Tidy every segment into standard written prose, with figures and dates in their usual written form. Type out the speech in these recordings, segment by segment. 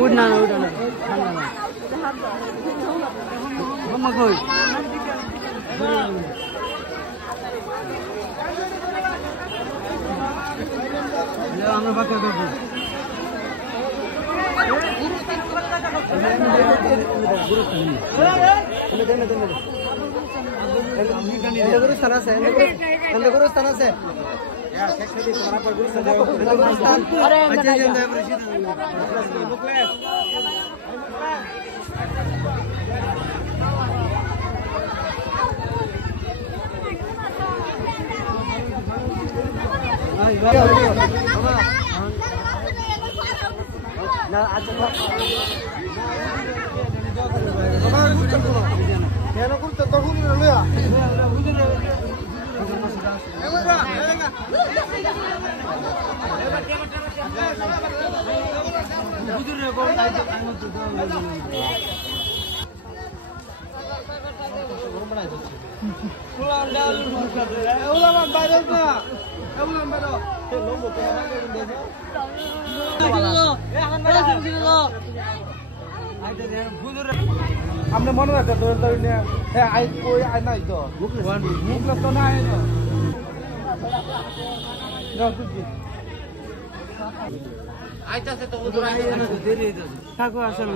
उड़ना मम्मा कोई আমরা বাকি করব गुरुस्थान আছে गुरुस्थान আছে हमने मन रखा तो ने आई कोई आई नहीं तो मुखलेस तो ना है तो आइता से तो उधर आई ना तो देरी है ठाकुर आसन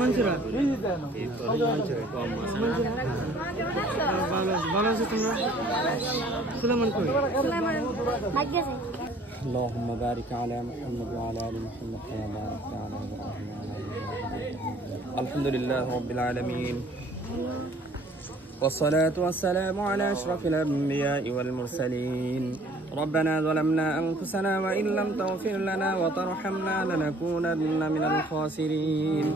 मंचुरा बाला से तुम सुलेमान कोई اللهم بارك على محمد وعلى ال محمد كما باركت على ابراهيم وعلى ال ابراهيم. الحمد لله رب العالمين والصلاة والسلام على أشرف الأنبياء والمرسلين. ربنا ظلمنا أنفسنا وإن لم تغفر لنا وترحمنا لنكونن من الخاسرين.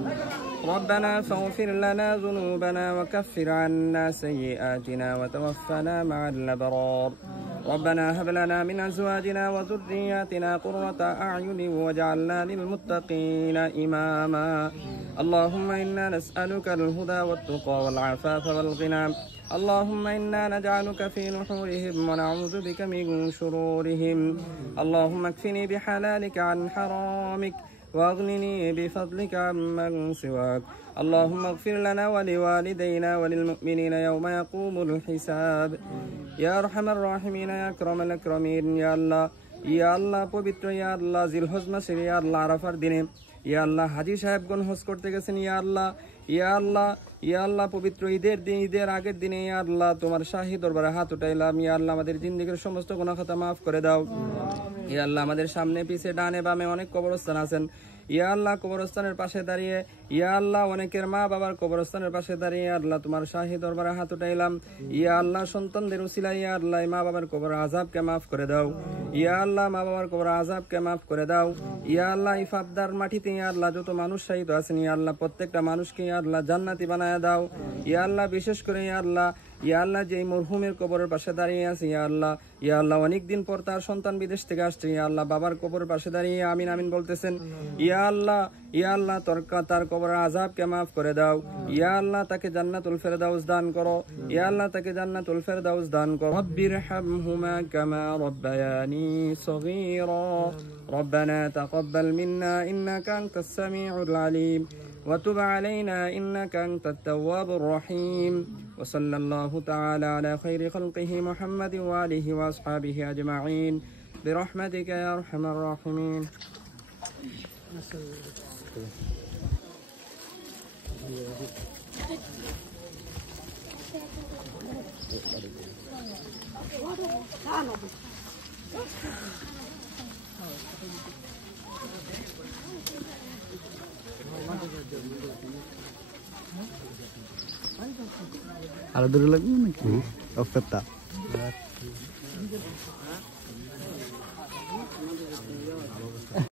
ربنا فاغفر لنا ذنوبنا وكفر عنا سيئاتنا وتوفنا مع الأبرار. ربنا هب لنا من أزواجنا وذرياتنا قرة أعين واجعلنا للمتقين إماما. اللهم إنا نسألك الهدى والتقى والعفاف والغنى. اللهم إنا نجعلك في نحورهم ونعوذ بك من شرورهم. اللهم اكفني بحلالك عن حرامك واغنني بفضلك عمن سواك. اللهم اغفر لنا ولوالدينا وللمؤمنين يوم يقوم الحساب. يا أرحم الراحمين يا أكرم الأكرمين. يا الله يا الله পবিত্র ইয়া আল্লাহ জিলহজ মাসের ইয়া আল্লাহ আরাফার দিনে ইয়া আল্লাহ হাজী সাহেবগণ হজ করতে গেছেন ইয়া আল্লাহ ইয়া আল্লাহ ইয়া আল্লাহ পবিত্র ঈদের আগের দিনে ইয়া আল্লাহ তোমার শাহী দরবারে হাত উঠাইলাম। ইয়া আল্লাহ আমাদের জিন্দেগীর সমস্ত গুনাহ খাতা মাফ করে দাও। ইয়া আল্লাহ আমাদের সামনে পিছে ডানে বামে অনেক কবরস্থান আছেন। ইয়া আল্লাহ কবরস্থানের পাশে দাঁড়িয়ে ইয়া আল্লাহ অনেকের মা বাবার কবরস্থানের পাশে দাঁড়িয়ে আল্লাহ তোমার শাহী দরবারে হাত উঠাইলাম। ইয়া আল্লাহ সন্তানদের উসিলায় ইয়া আল্লাহ মা বাবার কবর আযাবকে মাফ করে দাও। ইয়া আল্লাহ মা বাবার কবর আযাবকে মাফ করে দাও। ইয়া আল্লাহ ইফাবদার মাটিতে ইয়া আল্লাহ যত মানুষ শহীদ আছেন ইয়া আল্লাহ প্রত্যেকটা মানুষকে ইয়া আল্লাহ জান্নাতি বানায়া দাও। ইয়া আল্লাহ বিশেষ করে ইয়া আল্লাহ যে মরহুমের কবরের পাশে দাঁড়িয়ে আছে ইয়া আল্লাহ অনেকদিন পর তার সন্তান বিদেশ থেকে আসছে ইয়া আল্লাহ বাবার কবরের পাশে দাঁড়িয়ে আমিন আমিন বলতেছেন। ইয়া আল্লাহ তার কবরের আযাবকে মাফ করে দাও। ইয়া আল্লাহ তাকে জান্নাতুল ফেরদাউস দান করো। ইয়া আল্লাহ তাকে জান্নাতুল ফেরদাউস দান করো। রব্বিরহামহুমা কামা রব্বায়ানি সগীরা। রব্বানা তাকাব্বাল মিন্না ইন্নাকা আনতাস সামিউল আলিম وتب علينا إنك أنت التواب الرحيم. وصلى الله تعالى على خير خلقه محمد وآله وأصحابه أجمعين برحمتك يا أرحم الراحمين. আরো দূরে লাগবে নাকি?